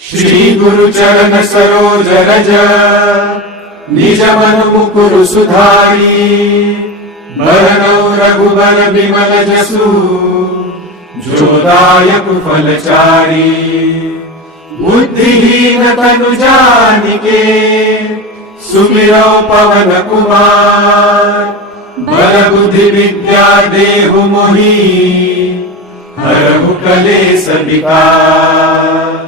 श्री गुरु चरण सरोज रज निज मन मुकुरु सुधारी बरनौ रघुबर बिमल जसु जो दायक फलचारी बुद्धिहीन तनु जानिके सुमिरौ पवन कुमार बल बुद्धि विद्या देहु मोहि हरहु कलेस विकार।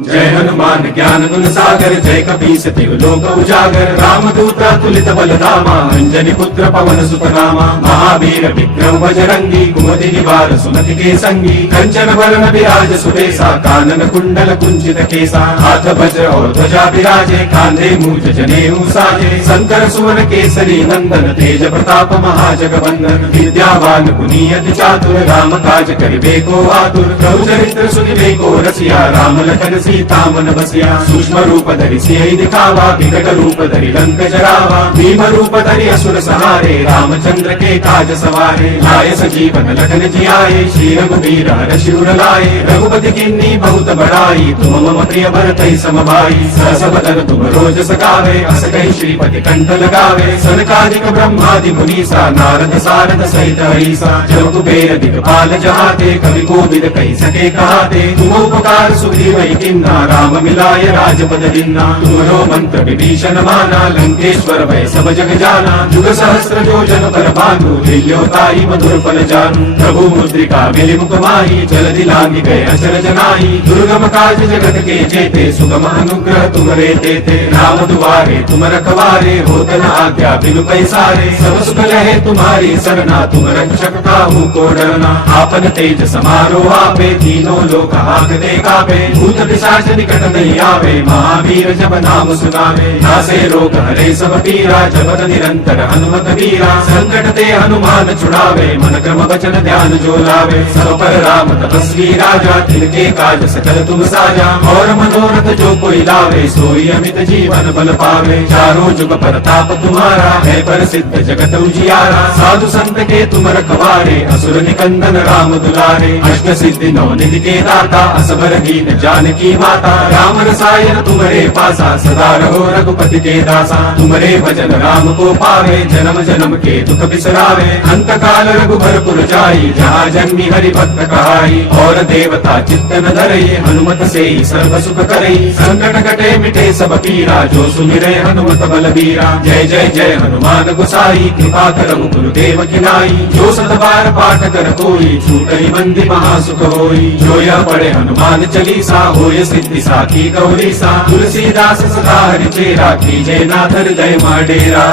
जय हनुमान ज्ञान गुण सागर जय कपीस तिहु लोक उजागर राम दूता तुलित बल धामा अंजनी पुत्र पवन सुत नामा महावीर विक्रम बजरंगी कुमति निवार सुमति के संगी कंचन वरण विराज सुबेसा कानन कुंडल कुंचित केसा हाथ वज्र और ध्वजा विराजे कांधे मूज जनेऊ साजे शंकर सुवन केसरी नंदन तेज प्रताप महाजगवंदन विद्यावान गुणियति चातुर राम काज करिबे को आतुर प्रभु चरित्र सुनिबे को रसिया राम लखन सीता मन बसिया सूक्ष्म रूप धरि सियहि दिखावा विकट रूप धरि लंक जरावा भीम रूप धरि असुर संहारे रामचंद्र के काज सवारे लाए सजीवन लखन जियाए श्री रघुबीर हरषि उर लाए रघुपति किन्नी बहुत बड़ाई तुम मम प्रिय भरतहि सम भाई सहस बदन तुम रोज सगावे अस कहि श्रीपति कंठ लगावे सनकादिक ब्रह्मादि मुनीसा नारद सारद सहित हरीसा जब कुबेर दिगपाल जहाते कवि कोविद कहि सके कहाते तुम उपकार सुग्रीवहि किन्ना राम मिलाय राजपद दीन्ना तुमरो मंत्र विभीषण माना लंकेश्वर भय सब जग जाना जुग सहस्र योजन पर भानु लील्योताई मधुर फल जानू प्रभु मुद्रिका मिलि मुख माही जलधि लांघि गए अचर जनाई दुर्गम काज जगत के जेते सुगम अनुग्रह तुमरे तेते राम दुआरे तुम रखवारे होत न आज्ञा बिनु पैसारे सब सुख लहे तुम्हारी सरना तुम रक्षक काहू को डरना आपन तेज समारो आपे तीनों लोक हांकते कापे भूत पिशाच निकट नहीं आवे महावीर जब नाम सुनावे नासे रोग हरे सब पीरा जपत निरंतर हनुमत वीरा संकट ते हनुमान छुड़ावे मन क्रम वचन ध्यान जो लावे सब पर राम तपस्वी राजा तिनके काज सकल तुम साजा और मनोरथ जो कोई लावे सोई अमित जीवन बल पावे चारों जुग प्रताप तुम्हारा है प्रसिद्ध जगत उजियारा साधु संत के तुम रखवारे असुर निकंदन राम दुलारे अष्ट सिद्धि नौ निधि के दाता असबर हीन जानकी माता राम रसायन तुम्हारे पासा सदा रहो रघुपति के दासा तुम्हारे भजन राम को पावे जन्म जन्म के दुख बिसरावे अंत काल रघुबर जाई जहाँ जन्मी हरि भक्त कहाई और देवता चित्त न धरई हनुमत से ही सर्व सुख करई संकट कटे मिटे सब पीरा जो सुमिरे हनुमत बलबीरा जय जय जय हनुमान गोसाई कृपा करहु गुरुदेव की नाई जो सत बार पाठ कर कोई छूटई बंदी महासुख होई जो यह पढ़े हनुमान चालीसा होय सिद्धि साखी गौरी सा तुलसीदास सदा हरि चेरा कीजे नाथ हृदय माडेरा।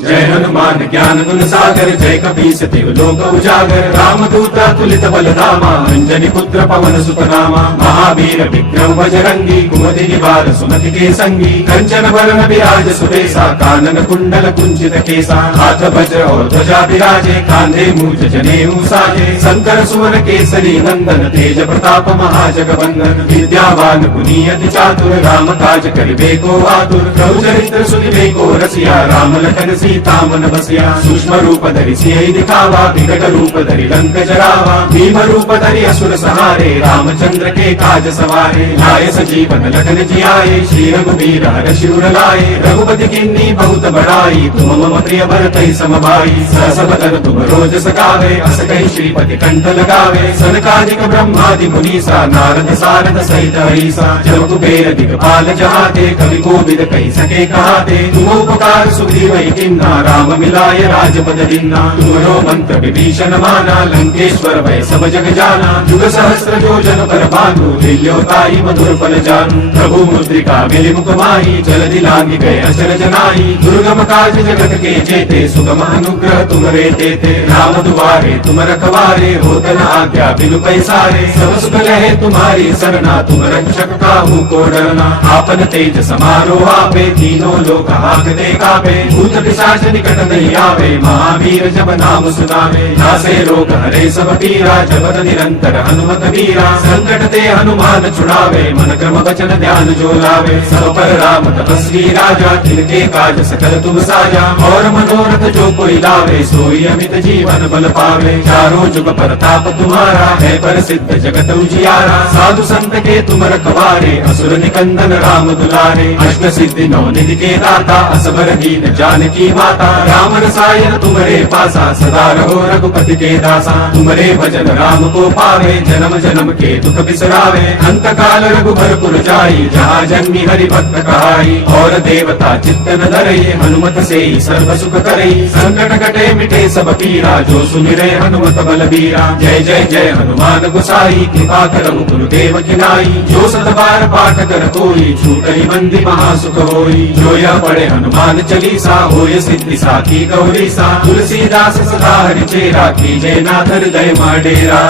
जय हनुमान ज्ञान गुण सागर जय कपीस तिहु लोक उजागर राम दूता तुलित बल धामा अंजनी पुत्र पवन सुत नामा महावीर विक्रम बजरंगी कुमति निवार सुमति के संगी कंचन वरण विराज सुबेसा कानन कुंडल कुंचित केसा हाथ वज्र और ध्वजा विराजे कांधे मूज जनेऊ साजे शंकर सुवन केसरी नंदन तेज प्रताप महाजगवंदन विद्यावान गुणियति चातुर राम काज करिबे को आतुर प्रभु चरित्र सुनिबे को रसिया राम लखन सीता मन बसिया सूक्ष्म रूप धरि सियहि दिखावा विकट रूप धरि लंक जरावा भीम रूप धरि असुर संहारे रामचंद्र के काज सवारे लाए सजीवन लखन जियाए श्री रघुबीर हरषि उर लाए रघुपति किन्नी बहुत बड़ाई तुम मम प्रिय भरतहि सम भाई सहस बदन तुम रोज सगावे अस कहि श्रीपति कंठ लगावे सनकादिक ब्रह्मादि मुनीसा नारद सारद सहित हरीसा जब कुबेर दिगपाल जहाते कवि कोविद कहि सके कहाते तुम उपकार सुग्रीवहि किन्ना राम मिलाय राजपद दीन्ना तुमरो मंत्र विभीषण माना लंकेश्वर भय सब जग जाना जुग सहस्र योजन पर भानु लील्योताई मधुर फल जानू प्रभु मुद्रिका मिलि मुख माही जलधि लांघि गए अचर जनाई दुर्गम काज जगत के जेते सुगम अनुग्रह तुमरे तेते राम दुआरे तुम रखवारे होत न आज्ञा बिनु पैसारे सब सुख लहे तुम्हारी सरना तुम रक्षक काहू को डरना आपन तेज समारो आपे तीनों लोक हांकते कापे भूत पिशाच निकट नहीं आवे, महावीर जब नाम सुनावे, नासे रोग हरे सब पीरा, जपत निरंतर हनुमत वीरा, संकट ते हनुमान छुड़ावे, मन क्रम वचन ध्यान जो लावे, सब पर राम तपस्वी राजा, तिनके काज सकल तुम साजा, और मनोरथ जो कोई लावे, सोई अमित जीवन बल पावे, चारों जुग प्रताप तुम्हारा, है प्रसिद्ध जगत उजियारा, साधु संत के तुम रखवारे, असुर निकंदन राम दुलारे, अष्ट सिद्धि नौ निधि के दाता, असबर दीन जानकी माता, राम रसायन तुम्हारे पासा, सदा रहो रघुपति के दासा, तुम्हारे भजन राम को पावे, जन्म जन्म के दुख बिसरावे, अंत काल रघुबर जाई, जहाँ जन्मी हरि भक्त कहाई, और देवता चित्त न धरई, हनुमत से ही सर्व सुख करई, संकट कटे मिटे सब पीरा, जो सुमिरे हनुमत बलबीरा, जय जय जय हनुमान गोसाई, कृपा करहु गुरुदेव की नाई, जो सत बार पाठ कर कोई, छूटई बंदी महासुख होई, जो यह पढ़े हनुमान चालीसा, होय सिद्धि साखी गौरी सा, तुलसीदास सदा हरि चेरा, कीजय नाथ हृदय माडेरा।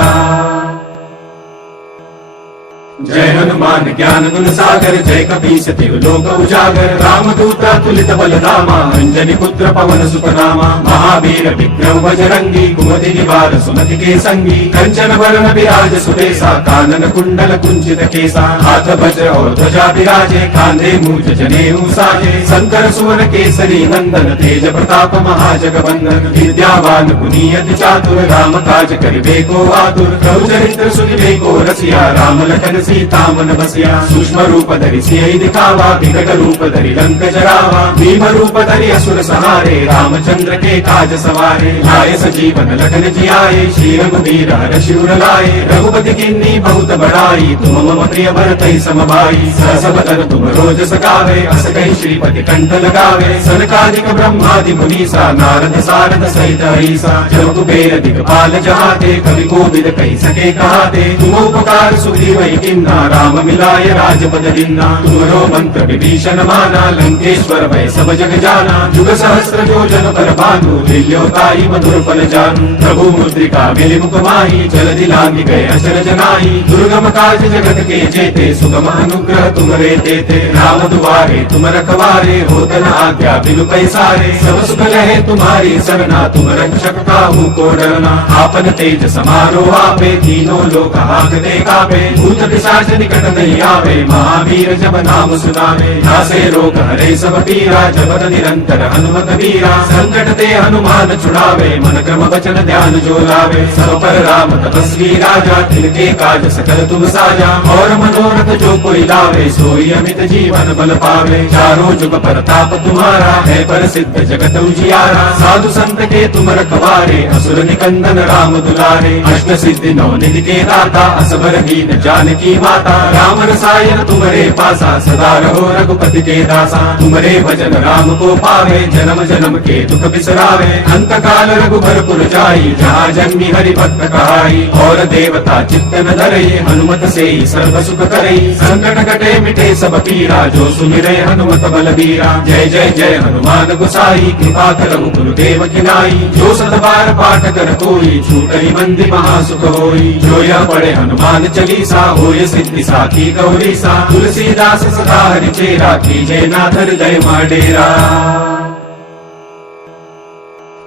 जय हनुमान ज्ञान गुण सागर, जय कपीस तिहु लोक उजागर, राम दूता तुलित बल धामा, अंजनी पुत्र पवन सुत नामा, महावीर विक्रम बजरंगी, कुमति निवार सुमति के संगी, कंचन वरण विराज सुबेसा, कानन कुंडल कुंचित केसा, हाथ वज्र और ध्वजा विराजे, कांधे मूज जनेऊ साजे, शंकर सुवन केसरी नंदन, तेज प्रताप महाजगवंदन, विद्यावान गुणी अति चातुर, राम काज करिबे को आतुर, प्रभु चरित्र सुनिबे को रसिया, राम लखन सीता मन बसिया, सूक्ष्म रूप धरि सियहि दिखावा, विकट रूप धरि लंक जरावा, भीम रूप धरि असुर संहारे, रामचंद्र के काज सवारे, लाए सजीवन लखन जियाए, श्री रघुबीर हरषि उर लाए, रघुपति किन्नी बहुत बड़ाई, तुम मम प्रिय भरतहि सम भाई, सहस बदन तुम रोज सगावे, अस कहि श्रीपति कंठ लगावे, सनकादिक ब्रह्मादि मुनीसा, नारद सारद सहित हरीसा, जब कुबेर दिगपाल जहाते, कवि कोविद कहि सके कहाते, तुम उपकार सुग्रीवहि किन्ना, राम मिलाय राजपद दीन्ना, तुम्हरो मंत्र विभीषण माना, लंकेश्वर भय सब जग जाना, जुग सहस्त्र योजन पर भानु, लील्योताई मधुर फल जानू, प्रभु मुद्रिका मिलि मुख माही, जलधि लांघि गए अचर जनाई, दुर्गम काज जगत के जेते, सुगम अनुग्रह तुम्हरे तेते, राम दुआरे तुम रखवारे, होत न आज्ञा बिनु पैसारे, सब सुख लहे तुम्हारी सरना, तुम रक्षक काहू को डरना, आपन तेज समारो आपे, तीनों लोक हांकते कापे, भूत पिशाच निकट नहीं आवे, महावीर जब नाम सुनावे, नासे रोग हरे सब पीरा, जपत निरंतर हनुमत वीरा, संकट ते हनुमान छुड़ावे, मन क्रम वचन ध्यान जो लावे, सब पर राम तपस्वी राजा, तिनके काज सकल तुम साजा, और मनोरथ जो कोई लावे, सोई अमित जीवन बल पावे, चारों जुग प्रताप तुम्हारा, है प्रसिद्ध जगत उजियारा, साधु संत के तुम रखवारे, असुर निकंदन राम दुलारे, अष्ट सिद्धि नौ निधि के दाता, असबर दीन जानकी माता, राम रसायन तुम्हारे पासा, सदा रहो रघुपति के दासा, तुम्हारे भजन राम को पावे, जन्म जन्म के दुख बिसरावे, अंत काल रघुबर जाई, जहाँ जन्मी हरि भक्त कहाई, और देवता चित्त न धरई, हनुमत से ही सर्व सुख करई, संकट कटे मिटे सब पीरा, जो सुमिरे हनुमत बलबीरा, जय जय जय हनुमान गोसाई, कृपा करहु गुरुदेव की नाई, जो सत बार पाठ कर कोई, छूटई बंदी महासुख होई, जो यह पढ़े हनुमान चालीसा, होय सिद्धि साखी गौरी सा, तुलसीदास सदा हरि चेरा, कीजय नाथ हृदय माडेरा।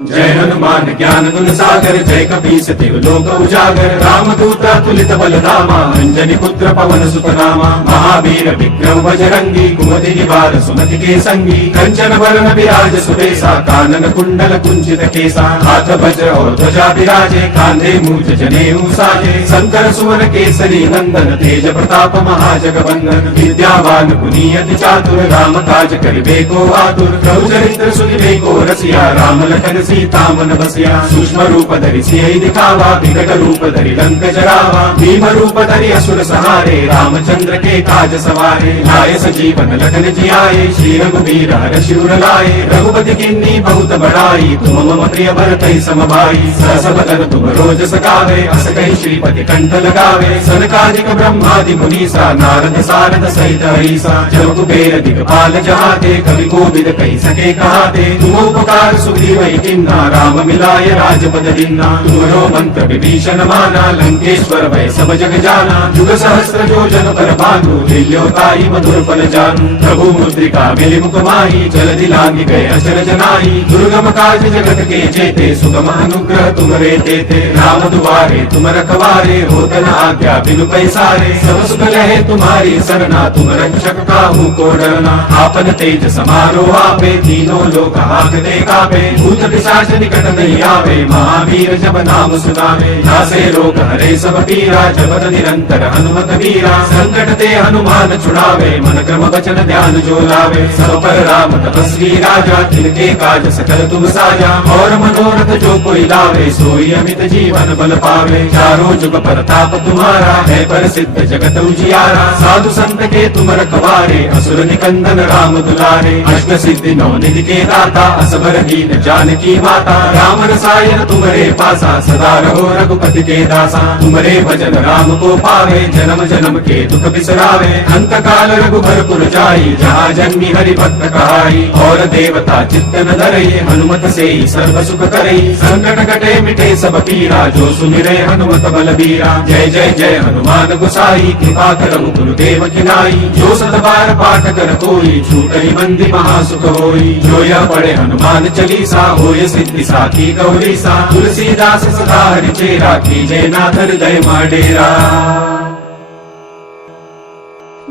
जय हनुमान ज्ञान गुण सागर, जय कपीस तिहु लोक उजागर, राम दूता तुलित बल धामा, अंजनी पुत्र पवन सुत नामा, महावीर विक्रम बजरंगी, कुमति निवार सुमति के संगी, कंचन वरण विराज सुबेसा, कानन कुंडल कुंचित केसा, हाथ वज्र और ध्वजा विराजे, कांधे मूज जनेऊ साजे, शंकर सुवन केसरी नंदन, तेज प्रताप महाजगवंदन, विद्यावान गुणी अति चातुर, राम काज करिबे को आतुर, प्रभु चरित्र सुनिबे को रसिया, राम लखन सीता मन बसिया, सूक्ष्म रूप धरि सियहि दिखावा, विकट रूप धरि लंक जरावा, भीम रूप धरि असुर संहारे, रामचंद्र के काज सवारे, लाए सजीवन लखन जियाए, श्री रघुबीर हरषि उर लाए, रघुपति किन्नी बहुत बड़ाई, तुम मम प्रिय भरतहि सम भाई, सहस बदन तुम रोज सगावे, अस कहि श्रीपति कंठ लगावे, सनकादिक ब्रह्मादि मुनीसा, नारद सारद सहित हरीसा, जब कुबेर दिगपाल जहाते, कवि कोविद कहि सके कहाते, तुम उपकार सुग्रीवहि किन्नी, किन्ना राम मिलाय राजपद दीन्ना तुमरो मंत्र विभीषण माना लंकेश्वर भय सब जग जाना जुग सहस्र जो जन पर भानु लील्योताई मधुर फल जानू प्रभु मुद्रिका मिलि मुख माही जलधि लांघि गए अचर जनाई दुर्गम काज जगत के जेते सुगम अनुग्रह तुमरे तेते राम दुआरे तुम रखवारे होत न आज्ञा बिनु पैसारे सब सुख लहे तुम्हारी सरना तुम रक्षक काहू को डरना आपन तेज समारो आपे तीनों लोक हाकते कापे भूत पिशाच निकट नहीं आवे महावीर जब नाम सुनावे नासे रोग हरे सब पीरा जपत निरंतर हनुमत वीरा संकट ते हनुमान छुड़ावे मन क्रम वचन ध्यान जो लावे सब पर राम तपस्वी राजा तिनके काज सकल तुम साजा और मनोरथ जो कोई लावे सोई अमित जीवन बल पावे चारों जुग प्रताप तुम्हारा है प्रसिद्ध जगत उजियारा साधु संत के तुम रखवारे असुर निकंदन राम दुलारे अष्ट सिद्धि नौ निधि के दाता असबर दीन जानकी माता राम रसायन तुमरे पासा सदा रहो रघुपति के दासा तुमरे भजन राम को पावे जन्म जन्म के दुख बिसरावे अंत काल रघुबर जाई जहाँ जन्मी हरि भक्त कहाई और देवता चित्त न धरई हनुमत से ही सर्व सुख करई संकट कटे मिटे सब पीरा जो सुमिरे हनुमत बल बीरा जय जय जय हनुमान गोसाई कृपा करहु गुरुदेव की नाई जो सत बार पाठ कर कोई छूटई बंदी महासुख होई जो यह पढ़े हनुमान चालीसा होय सिद्धि साखी गौरी सा तुलसीदास सदा हरि चेरा कीजे नाथ हृदय डेरा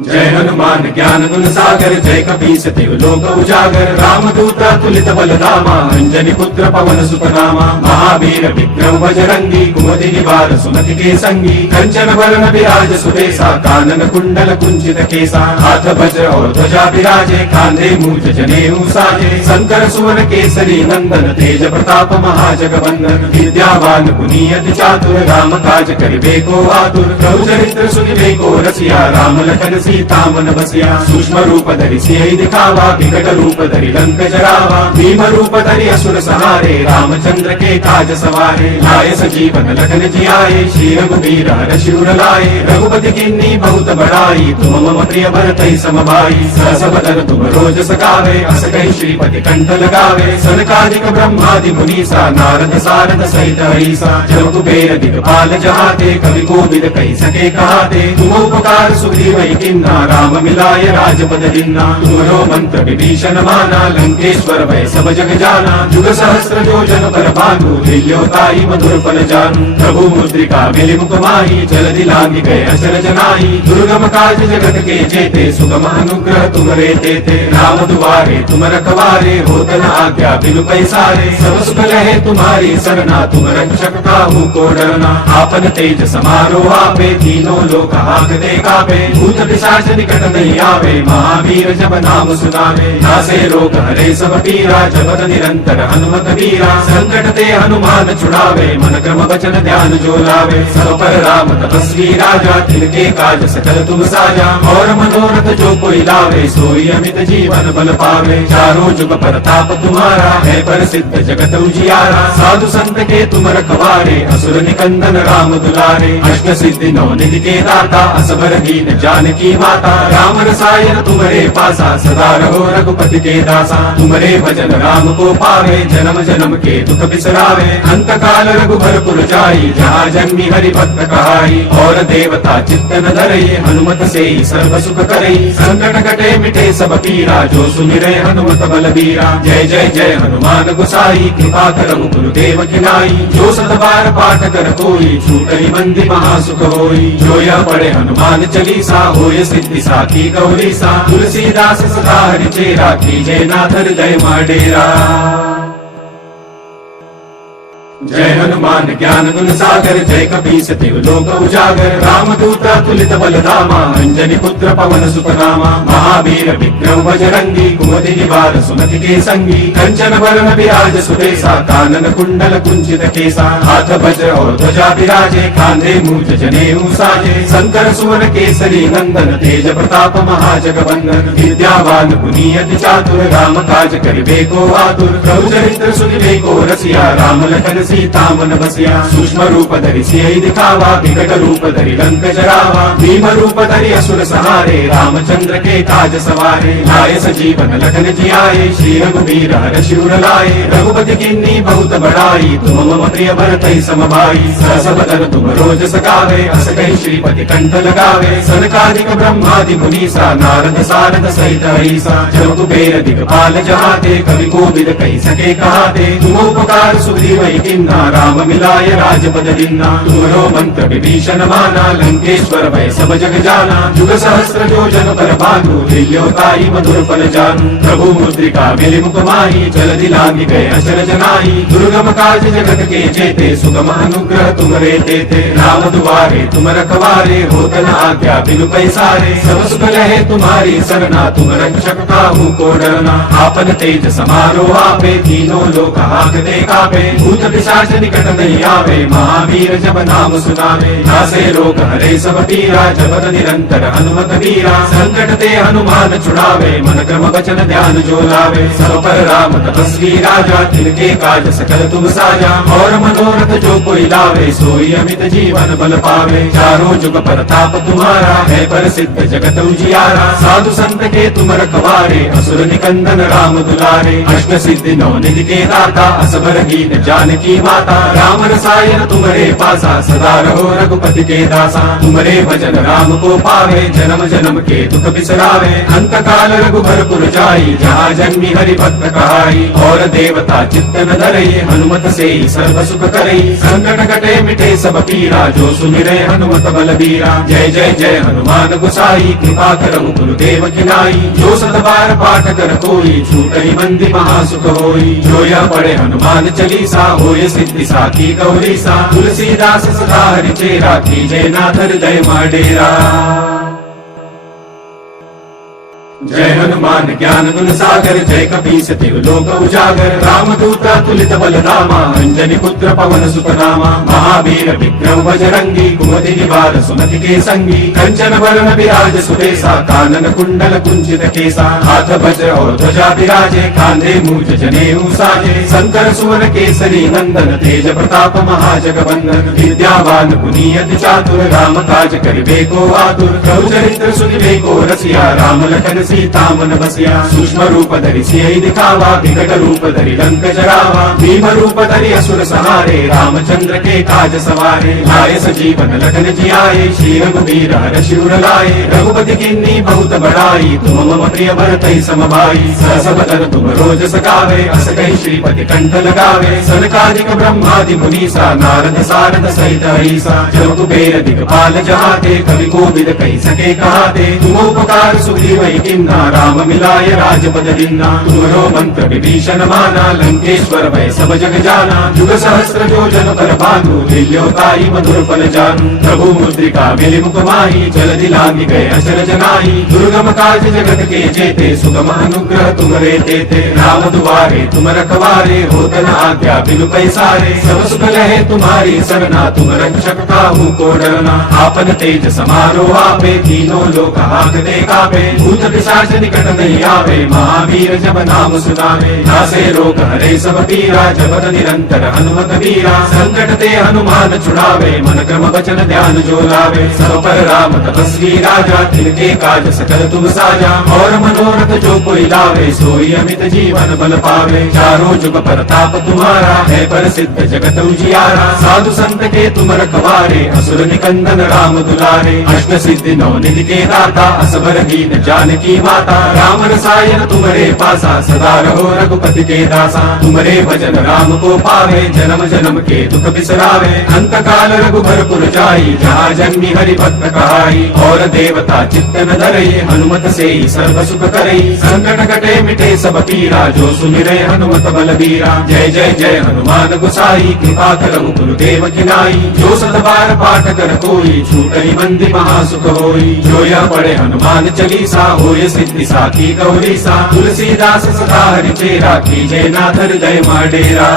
जय हनुमान ज्ञान गुण सागर जय कपीस तिहु लोक उजागर राम दूत तुलित बल धामा अंजनी पुत्र पवन सुत नामा महावीर विक्रम बजरंगी कुमति निवार सुमति के संगी कंचन वरण विराज सुबेसा कानन कुंडल कुंचित केसा हाथ वज्र और ध्वजा विराजे कांधे मूज जनेऊ साजे शंकर सुवन केसरी नंदन तेज प्रताप महाजगवंदन विद्यावान गुणी अति चातुर राम काज करिबे को आतुर प्रभु चरित्र सुनिबे को रसिया राम लखन सीता मन बसिया सूक्ष्म रूप धरि सियहि दिखावा विकट रूप धरि लंक जरावा भीम रूप धरि असुर संहारे रामचंद्र के काज सवारे लाए सजीवन लखन जियाए श्री रघुबीर हरषि उर लाए रघुपति किन्नी बहुत बड़ाई तुम मम प्रिय भरतहि सम भाई सहस बदन तुम रोज सगावे अस कहि श्रीपति कंठ लगावे सनकादिक ब्रह्मादि मुनीसा नारद सारद सहित हरीसा जब कुबेर दिगपाल जहाते कवि कोविद कहि सके कहाते तुम उपकार सुग्रीव किन्ना राम मिलाय राजपद दीन्ना तुमरो मंत्र विभीषण माना लंकेश्वर भय सब जग जाना जुग सहस्र जो जन पर भानु लील्योताई मधुर फल जानू प्रभु मुद्रिका मिलि मुख माही जलधि लांघि गए अचर जनाई दुर्गम काज जगत के जेते सुगम अनुग्रह तुमरे तेते राम दुआरे तुम रखवारे होत न आज्ञा बिनु पैसारे सब सुख लहे तुम्हारी सरना तुम रक्षक काहू को डरना आपन तेज समारो आपे तीनों लोक हाकते कापे भूत पिशाच निकट नहीं आवे महावीर जब नाम सुनावे नासे रोग हरे सब पीरा जपत निरंतर हनुमत वीरा संकट ते हनुमान छुड़ावे मन क्रम वचन ध्यान जो लावे सब पर राम तपस्वी राजा तिनके काज सकल तुम साजा और मनोरथ जो कोई लावे सोई अमित जीवन बल पावे चारों जुग प्रताप तुम्हारा है प्रसिद्ध जगत उजियारा साधु संत के तुम रखवारे असुर निकंदन राम दुलारे अष्ट सिद्धि नौ निधि के दाता असबर दीन जानकी माता राम रसायन तुमरे पासा सदा रहो रघुपति के दासा तुमरे भजन राम को पावे जन्म जन्म के दुख बिसरावे अंत काल रघुबर जाई जहाँ जन्मी हरि भक्त कहाई और देवता चित्त न धरई हनुमत से ही सर्व सुख करई संकट कटे मिटे सब पीरा जो सुमिरे हनुमत बल बीरा जय जय जय हनुमान गोसाई कृपा करहु गुरुदेव की नाई जो सत बार पाठ कर कोई छूटई बंदी महासुख होई जो यह पढ़े हनुमान चालीसा होय सिद्धि साखी गौरी सा तुलसीदास सदा हरि चेरा कीजे नाथ हृदय डेरा जय हनुमान ज्ञान गुण सागर जय कपीस तिहु लोक उजागर राम दूत तुलित बल धामा अंजनी पुत्र पवन सुत नामा महावीर विक्रम बजरंगी कुमति निवार सुमति के संगी कंचन वरण विराज सुबेसा कानन कुंडल कुंचित केसा हाथ वज्र और ध्वजा विराजे कांधे मूज जनेऊ साजे शंकर सुवन केसरी नंदन तेज प्रताप महाजगवंदन विद्यावान गुणी अति चातुर राम काज करिबे को आतुर प्रभु चरित्र सुनिबे को रसिया राम लखन सीता मन बसिया सूक्ष्म रूप धरि सियहि दिखावा विकट रूप धरि लंक जरावा भीम रूप धरि असुर सहारे रामचंद्र के काज सवारे लाए सजीवन लखन जियाए श्री रघुबीर हर शिवर लाए रघुपति किन्नी बहुत बड़ाई तुम मम प्रिय भरतहि सम भाई सहस बदन तुम रोज सगावे अस कहि श्रीपति कंठ लगावे सनकादिक ब्रह्मादि मुनीसा नारद सारद सहित हरीसा जब कुबेर दिगपाल जहाते कवि कोविद कहि सके कहाते तुम उपकार सुग्रीवहि किन्ना राम मिलाय राजपद दीन्ना तुमरो मंत्र विभीषण माना लंकेश्वर भय सब जग जाना जुग सहस्र योजन पर भानु लील्योताई मधुर फल जानु प्रभु मुद्रिका मेलि मुख माही जलधि लांघि गए अचर जनाई दुर्गम काज जगत के जेते सुगम अनुग्रह तुमरे तेते राम दुआरे तुम रखवारे होत न आज्ञा बिनु पैसारे सब सुख लहे तुम्हारी सरना तुम रक्षक काहू को डरना आपन तेज समारो आपे तीनों लोक हांकते कापे भूत पिशाच निकट नहीं आवे महावीर जब नाम सुनावे नासे रोग हरे सब पीरा जपत निरंतर हनुमत वीरा संकट ते हनुमान छुड़ावे मन क्रम वचन ध्यान जो लावे सब पर राम तपस्वी राजा तिनके काज सकल तुम साजा और मनोरथ जो कोई लावे सोई अमित जीवन बल पावे चारों जुग प्रताप तुम्हारा है प्रसिद्ध जगत उजियारा साधु संत के तुम रखवारे असुर निकंदन राम दुलारे अष्ट सिद्धि नौ निधि के दाता असबर गीत जानकी माता राम रसायन तुम्हारे पासा सदा रहो रघुपति के दासा तुम्हारे भजन राम को पावे जन्म जन्म के दुख बिसरावे अंत काल रघुबर जाई जहाँ जन्मी हरि भक्त कहाई और देवता चित्त न धरई हनुमत से सर्व सुख करई संकट कटे मिटे सब पीरा जो सुमिरे हनुमत बलबीरा जय जय जय हनुमान गोसाई कृपा करहु गुरुदेव की नाई जो सत बार पाठ कर कोई छूटहि बंदी महासुख होई जो यह पढ़े हनुमान चालीसा होय सिद्धि साखी गौरीसा तुलसीदास सदा हरि चेरा कीजे नाथ हृदय माडेरा जय हनुमान ज्ञान गुण सागर जय कपीस तिहु लोक उजागर राम दूता तुलित बल धामा अंजनी पुत्र पवन सुत नामा महावीर विक्रम बजरंगी कुमति निवार सुमति के संगी कंचन वरण विराज सुबेसा कानन कुंडल कुंचित केसा हाथ वज्र और ध्वजा विराजे कांधे मूज जनेऊ साजे शंकर सुवन केसरी नंदन तेज प्रताप महाजगवंदन विद्यावान गुनी अति चातुर राम काज करिबे को आतुर प्रभु चरित्र सुनिबे को रसिया राम लखन सीता मन बसिया सूक्ष्म रूप धरि सियहि दिखावा विकट रूप धरि लंक जरावा भीम रूप धरि असुर सहारे रामचंद्र के काज सवारे लाए सजीवन लखन जियाए श्री रघुबीर हर शिवर लाए रघुपति किन्नी बहुत बड़ाई तुम मम प्रिय भरतहि सम भाई सहस बदन तुम रोज सगावे अस कहि श्रीपति कंठ लगावे सनकादिक ब्रह्मादि मुनीसा नारद सारद सहित हरीसा जब कुबेर दिगपाल जहाते कवि कोविद कहि सके कहाते तुम उपकार सुग्रीवहि किन्ना राम मिलाय राजपद दीन्ना तुमरो मंत्र विभीषण माना लंकेश्वर भय सब जग जाना जुग सहस्र योजन पर भानु लील्योताई मधुर फल जानु प्रभु मुद्रिका मेलि मुख माही जलधि लांघि गए अचर जनाई दुर्गम काज जगत के जेते सुगम अनुग्रह तुमरे तेते राम दुआरे तुम रखवारे होत न आज्ञा बिनु पैसारे सब सुख लहे तुम्हारी सरना तुम रक्षक काहू को डरना आपन तेज समारो आपे तीनों लोक हांकते कापे भूत पिशाच निकट नहीं आवे महावीर जब नाम सुनावे नासे रोग हरे सब पीरा जपत निरंतर हनुमत वीरा संकट ते हनुमान छुड़ावे मन क्रम वचन ध्यान जो लावे सब पर राम तपस्वी राजा तिनके काज सकल तुम साजा और मनोरथ जो कोई लावे सोई अमित जीवन बल पावे चारों जुग प्रताप तुम्हारा है प्रसिद्ध जगत उजियारा साधु संत के तुम रखवारे असुर निकंदन राम दुलारे अष्ट सिद्धि नौ निधि के दाता असबर गीत जानकी माता राम रसायन तुम्हारे पासा सदा रहो रघुपति के दासा तुम्हारे भजन राम को पावे जन्म जन्म के दुख बिसरावे अंत काल रघुबर जाई जहाँ जन्मी हरि भक्त कहाई और देवता चित्त न धरई हनुमत से सर्व सुख करई संकट कटे मिटे सब पीरा जो सुमिरे हनुमत बलबीरा जय जय जय हनुमान गोसाई कृपा करहु गुरुदेव की नाई जो सत बार पाठ कर कोई छूटहि बंदी महासुख होई जो यह पढ़े हनुमान चालीसा होय सिद्धि साखी गौरीसा तुलसीदास सदा हरि चेरा कीजे नाथ हृदय माडेरा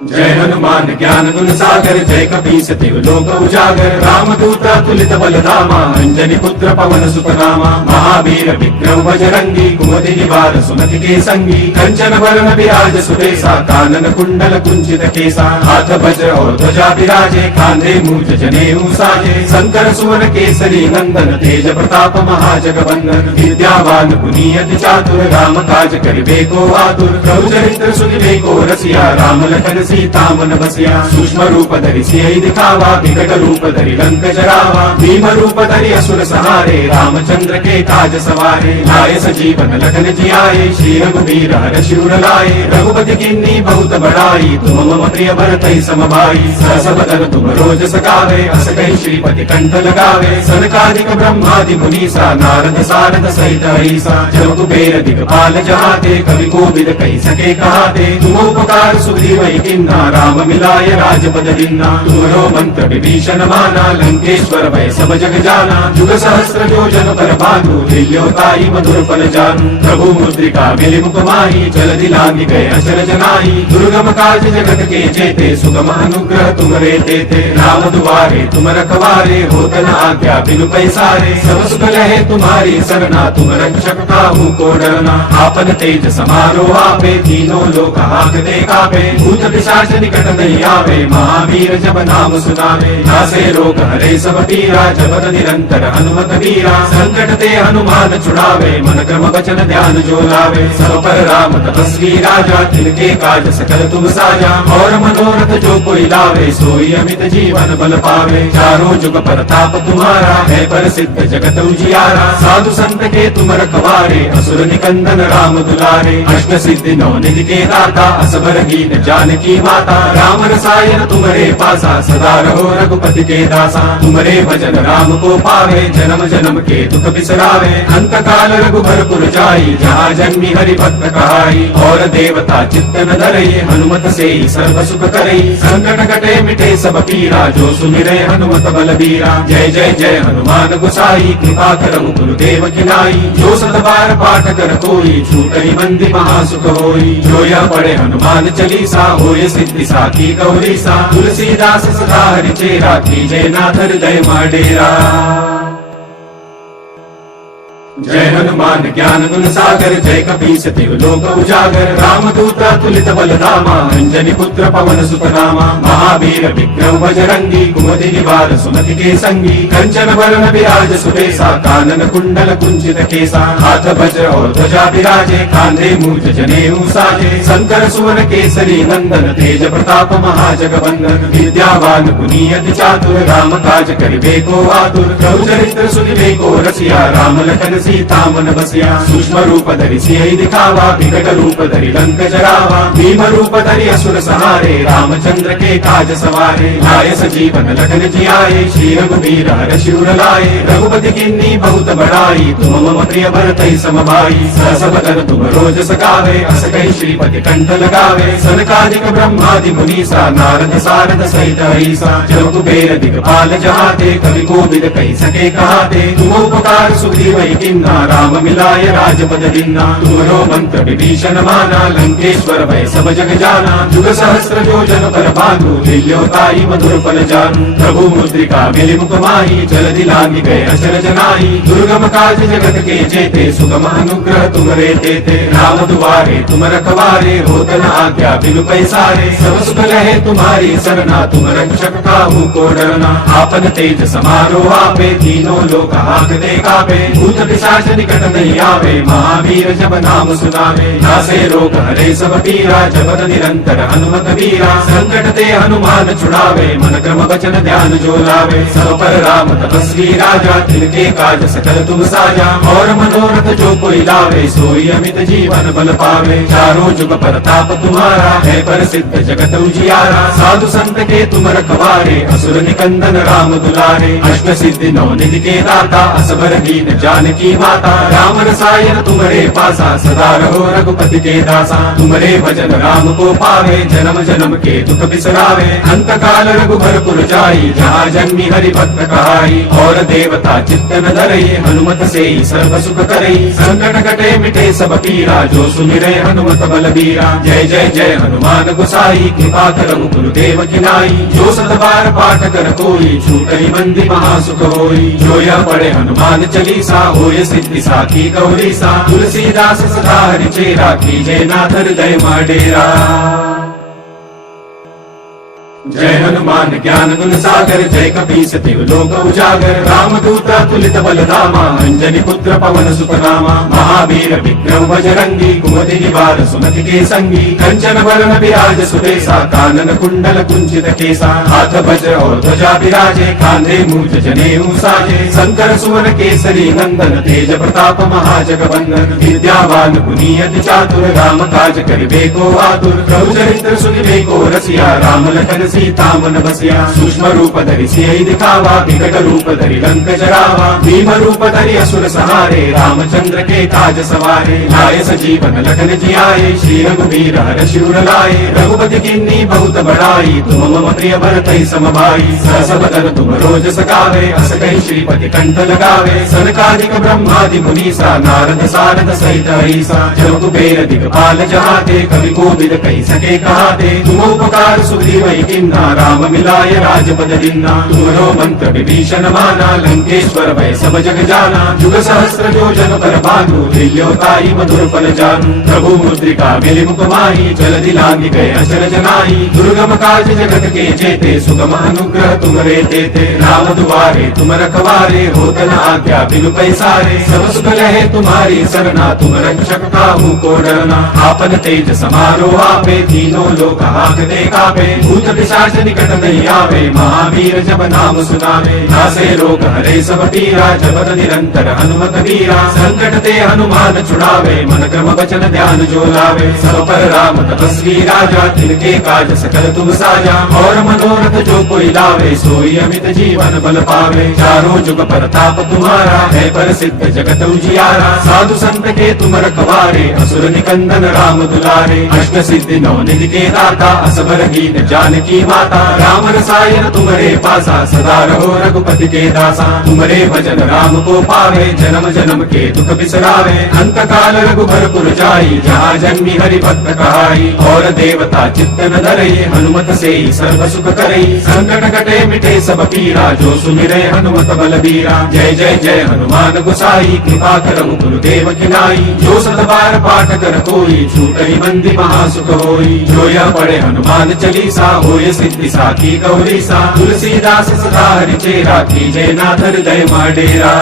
जय हनुमान ज्ञान गुण सागर जय कपीस तिहु लोक उजागर रामदूत तुलित बलधामा अंजनी पुत्र पवन सुत नामा महावीर विक्रम बजरंगी कुमति निवार सुमति के संगी कंचन वरण विराज सुरेसा कानन कुंडल कुंचित केसा हाथ वज्र और ध्वजा विराजे खांधे मूज जनेऊ साजे शंकर सुवन केसरी नंदन तेज प्रताप महाजगवंदन विद्यावान गुणी अति चातुर राम काज करिबे को आतुर प्रभु चरित्र सुनिबे को रसिया राम लखन सीता मन बसिया सूक्ष्म रूप धरि सियहि दिखावा विकट रूप धरि लंक जरावा भीम रूप धरि असुर संहारे रामचंद्र के काज सवारे लाए सजीवन लखन जियाए श्री रघुवीर हर्षि उर लाए रघुपति किन्नी बहुत बड़ाई तुम मम प्रिय भरतहि सम भाई सहस बदन तुम रोज सगावे अस कहि श्रीपति कंठ लगावे सनकादिक ब्रह्मादि मुनीसा नारद सारद सहित ऐसा जब कुबेर दिगपाल जहाते कवि कोविद कहि सके कहाते तुम उपकार सुग्रीव किन्ना राम मिलाय राजपद दिन्ना तुमरो मंत्र विभीषण माना लंकेश्वर भय सब जग जाना जुग सहस्र योजन पर भानु लील्योताई मधुर फल जानू प्रभु मुद्रिका मिलि मुख माही जल दिलांगी गए अचल जनाई दुर्गम काज जगत के जेते सुगम अनुग्रह तुमरे देते राम दुआरे तुम रखवारे होत न आज्ञा बिनु पैसारे सब सुख लहे तुम्हारी सरना तुम रक्षक काहू को डरना आपन तेज समारो आपे तीनों लोक हांकते कापे भूत पिशाच निकट नहीं आवे महावीर जब नाम सुनावे नासे रोग हरे सब पीरा जपत निरंतर हनुमत वीरा संकट ते हनुमान छुड़ावे मन क्रम वचन ध्यान जो लावे सब पर राम तपस्वी राजा तिनके काज सकल तुम साजा और मनोरथ जो कोई लावे सोई अमित जीवन बल पावे चारों जुग परताप तुम्हारा है प्रसिद्ध जगत उजियारा साधु संत के तुम रखवारे असुर निकंदन राम दुलारे अष्ट सिद्धि नौ निधि के दाता असबर हीन जानकी माता राम रसायन तुम्हारे पासा सदा रहो रघुपति के दासा तुम्हारे भजन राम को पावे जन्म जन्म के दुख बिसरावे अंत काल रघुबर जाई जहाँ जन्मी हरि भक्त कहाई और देवता चित्त न धरई हनुमत से ही सर्व सुख करई संकट कटे मिटे सब पीरा जो सुमिरे हनुमत बलबीरा जय जय जय हनुमान गोसाई कृपा करहु गुरुदेव की नाई जो सत बार पाठ कर कोई छूटई बंदी महासुख होई जो यह पढ़े हनुमान चालीसा होय सिद्धि साखी गौरी सा तुलसीदास सदा हरि चेरा कीजय नाथ हृदय माडेरा जय हनुमान ज्ञान गुण सागर जय कपीस तिहु लोक उजागर रामदूत तुलित बलधामा अंजनी पुत्र पवन सुत नामा महावीर विक्रम बजरंगी कुमति निवार सुमति के संगी कंचन वरण विराज सुरेसा कानन कुंडल कुंचित केसा हाथ वज्र और ध्वजा विराजे खांधे मूज जनेऊ साजे शंकर सुवन केसरी नंदन तेज प्रताप महाजगवंदन विद्यावान गुणी अति चातुर राम काज करिबे को आतुर प्रभु चरित्र सुनिबे को रसिया राम लखन सीता मन बसिया सूक्ष्म रूप धरि सियहि दिखावा विकट रूप धरि लंक जरावा भीम रूप धरि असुर संहारे रामचंद्र के काज सवारे लाए सजीवन लखन जियाए श्री रघुवीर हर्षि उर लाए रघुपति किन्नी बहुत बड़ाई तुम मम प्रिय भरतहि सम भाई सहस बदन तुम रोज सगावे अस कहि श्रीपति कंठ लगावे सनकादिक ब्रह्मादि मुनीसा नारद सारद सहित ऐसा जब कुबेर दिगपाल जहाते कवि कोविद कहि सके कहाते तुम उपकार सुग्रीव किन्ना राम मिलाय राजपद दिन्ना तुमरो मंत्र विभीषण माना लंकेश्वर भय सब जग जाना जुग सहस्र योजन पर भानु लील्योताई मधुर फल जानू प्रभु मुद्रिका मिलि मुख माही जल दिलांगी गए अचल जनाई दुर्गम काज जगत के जेते सुगम अनुग्रह तुमरे देते राम दुआरे तुम रखवारे होत न आज्ञा बिनु पैसारे सब सुख लहे तुम्हारी सरना तुम रक्षक काहू को डरना आपन तेज समारो आपे तीनों लोक हांकते कापे भूत पिशाच निकट नहीं आवे महावीर जब नाम सुनावे नासे रोग हरे सब पीरा जपत निरंतर हनुमत वीरा संकट ते हनुमान छुड़ावे मन क्रम वचन ध्यान जो लावे सब पर राम तपस्वी राजा तिनके काज सकल तुम साजा और मनोरथ जो कोई लावे सोई अमित जीवन बल पावे चारों जुग परताप तुम्हारा है प्रसिद्ध जगत उजियारा साधु संत के तुम रखवारे असुर निकंदन राम दुलारे अष्ट सिद्धि नौ निधि के दाता असबर हीन जानकी जानकी माता राम रसायन तुम्हारे पासा सदा रहो रघुपति के दासा तुम्हारे भजन राम को पावे जन्म जन्म के दुख बिसरावे अंत काल रघुबर जाई जहाँ जन्मी हरि भक्त कहाई और देवता चित्त न धरई हनुमत से ही सर्व सुख करई संकट कटे मिटे सब पीरा जो सुमिरे हनुमत बलबीरा जय जय जय हनुमान गोसाई कृपा करहु गुरुदेव की नाई जो सत बार पाठ कर कोई छूटई बंदी महासुख होई जो यह पढ़े हनुमान चालीसा होय सिद्धि साखी गौरी सा तुलसीदास सदा हरि चेरा कीजे नाथ हृदय डेरा जय हनुमान ज्ञान गुण सागर जय कपीस तिहु लोक उजागर राम दूत तुलित बल धामा अंजनी पुत्र पवन सुत नामा महावीर विक्रम बजरंगी कुमति निवार सुमति के संगी कंचन वरण विराज सुदेसा कानन कुंडल कुंचित केसा हाथ वज्र और ध्वजा विराजे कांधे मूज जनेऊ साजे शंकर सुवन केसरी नंदन तेज प्रताप महाजगवंदन विद्यावान गुणी अति चातुर राम काज करिबे को आतुर प्रभु चरित्र सुनिबे को रसिया राम लखन सीता मन बसिया सूक्ष्म रूप धरि सियहि दिखावा विकट रूप धरि लंक जरावा भीम रूप धरि असुर सहारे रामचंद्र के काज सवारे लाए सजीवन लखन जियाए श्री रघुवीर हर्षि उर लाए रघुपति किन्नी बहुत बड़ाई तुम मम प्रिय भरतहि सम भाई सहस बदन तुम रोज सगावे अस कहि श्रीपति कंठ लगावे सनकादिक ब्रह्मादि मुनीसा नारद सारद सहित ऐसा जब कुबेर दिगपाल जहाते कवि कोविद कहि सके कहाते तुम उपकार सुग्रीवहि किन्ना राम मिलाय राजपद दीन्ना तुमरो मंत्र विभीषण माना लंकेश्वर भय सब जग जाना जुग सहस्र योजन पर भानु लील्योताई मधुर फल जानु प्रभु मुद्रिका मिलि मुख माही जल्दी लांघि गए अचर जनाई दुर्गम काज जगत के जेते सुगम अनुग्रह तुमरे तेते राम दुआरे तुम रखवारे होत न आज्ञा बिनु पैसारे सब सुख लहे तुम्हारी सरना तुम रक्षक काहू को डरना आपन तेज समारो आपे तीनों लोक हांकते कापे भूत पिशाच निकट नहीं आवे महावीर जब नाम सुनावे नासे रोग हरे सब पीरा जपत निरंतर हनुमत वीरा संकट ते हनुमान छुड़ावे मन क्रम वचन ध्यान जो लावे सब पर राम तपस्वी राजा तिनके काज सकल तुम साजा और मनोरथ जो कोई लावे सोई अमित जीवन बल पावे चारों जुग परताप तुम्हारा है प्रसिद्ध जगत उजियारा साधु संत के तुम रखवारे असुर निकंदन राम दुलारे अष्ट सिद्धि नौ निधि के दाता असबर गीत जानकी माता राम रसायन तुम्हारे पासा सदा रहो रघुपति के दासा तुम्हारे भजन राम को पावे जन्म जन्म के दुख बिसरावे अंत काल रघुबर जाई जहाँ जन्मी हरि भक्त कहाई और देवता चित्त न धरई हनुमत से ही सर्व सुख करई संकट कटे मिटे सब पीरा जो सुमिरे हनुमत बलबीरा जय जय जय हनुमान गोसाई कृपा करहु गुरुदेव की नाई जो सत बार पाठ कर कोई छूटई बंदी महासुख होई जो यह पढ़े हनुमान चालीसा होय सिद्धि साखी गौरी सा तुलसीदास सदा हरि चेरा कीजे नाथ हृदय डेरा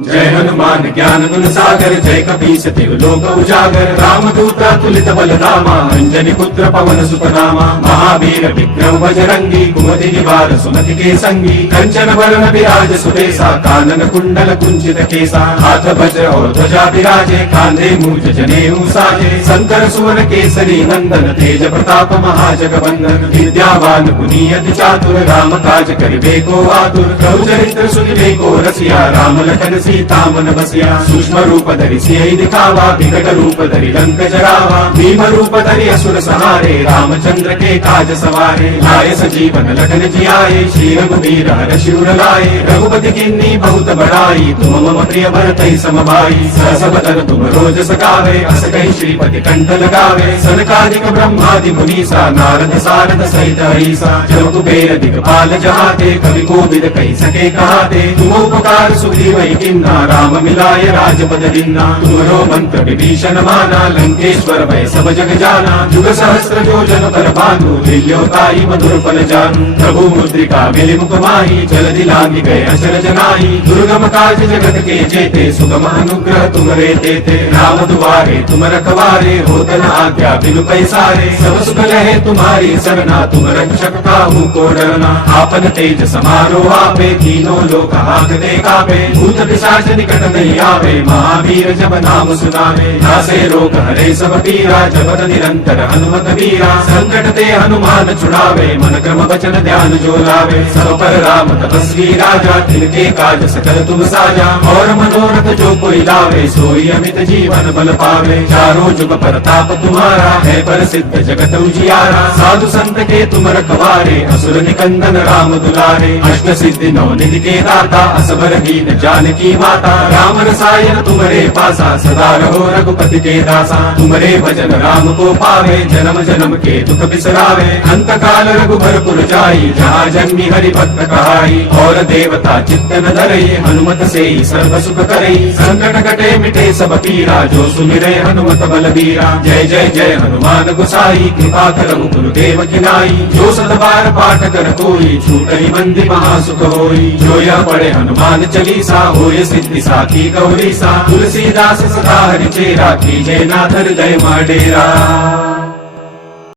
जय हनुमान ज्ञान गुण सागर जय कपीस तिहु लोक उजागर राम दूत तुलित बल धामा अंजनी पुत्र पवन सुत नामा महावीर विक्रम बजरंगी कुमति निवार सुमति के संगी कंचन वरण विराज सुदेसा कानन कुंडल कुंचित केसा हाथ वज्र और ध्वजा विराजे कांधे मूज जनेऊ साजे शंकर सुवन केसरी नंदन तेज प्रताप महाजगवंदन विद्यावान गुणी अति चातुर राम काज करिबे को आतुर प्रभु चरित्र सुनिबे को रसिया राम लखन सीता मन बसिया सूक्ष्म रूप धरि सियहि दिखावा विकट रूप धरि लंक जरावा भीम रूप धरि असुर सहारे रामचंद्र के काज सवारे लाए सजीवन लखन जियाए श्री रघुवीर हर्षि उर लाए रघुपति किन्नी बहुत बड़ाई तुम मम प्रिय भरतहि सम भाई सहस बदन तुम रोज सगावे अस कहि श्रीपति कंठ लगावे सनकादिक ब्रह्मादि मुनीसा नारद सारद सहित ऐसा जब कुबेर दिगपाल जहाते कवि कोविद कहि सके कहाते तुम उपकार सुग्रीवहि किन्ना राम मिलाय राजपद दीन्ना तुमरो मंत्र विभीषण माना लंकेश्वर भय सब जग जाना जुग सहस्र योजन पर भानु लील्योताई मधुर फल जानु प्रभु मुद्रिका मिलि मुख माही जल्दी लांघि गए अचर जनाई दुर्गम काज जगत के जेते सुगम अनुग्रह तुमरे तेते राम दुआरे तुम रखवारे होत न आज्ञा बिनु पैसारे सब सुख लहे तुम्हारी सरना तुम रक्षक काहू को डरना आपन तेज समारो आपे तीनों लोक हांकते कापे भूत पिशाच निकट नहीं आवे, महावीर जब नाम सुनावे। नासे रोग हरे सब पीरा, जपत निरंतर हनुमत वीरा। संकट ते हनुमान छुड़ावे, मन क्रम वचन ध्यान जो लावे। सब पर राम तपस्वी राजा, तिनके काज सकल तुम साजा। और मनोरथ जो कोई लावे, सोई अमित जीवन बल पावे। चारों जुग परताप तुम्हारा, है प्रसिद्ध जगत उजियारा। साधु संत के तुम रखवारे, असुर निकंदन राम दुलारे। अष्ट सिद्धि नौ निधि के दाता, असबर दीन जानकी माता। राम रसायन तुम्हारे पासा, सदा रहो रघुपति के दासा। तुम्हारे भजन राम को पावे, जन्म जन्म के दुख बिसरावे। अंत काल रघुबरपुर जाई, जहाँ जन्मी हरि भक्त कहाई। और देवता चित्त न धरई, हनुमत से ही सर्व सुख करई। संकट कटे मिटे सब पीरा, जो सुमिरे हनुमत बलबीरा। जय जय जय हनुमान गोसाई, कृपा करहु गुरुदेव की नाई। जो सत बार पाठ कर कोई, छूटई बंदी महासुख होई। जो यह पढ़े हनुमान चालीसा, होय सिद्धि साखी गौरीसा। तुलसीदास सदा हरिचेरा, कीजे नाथ हृदय डेरा।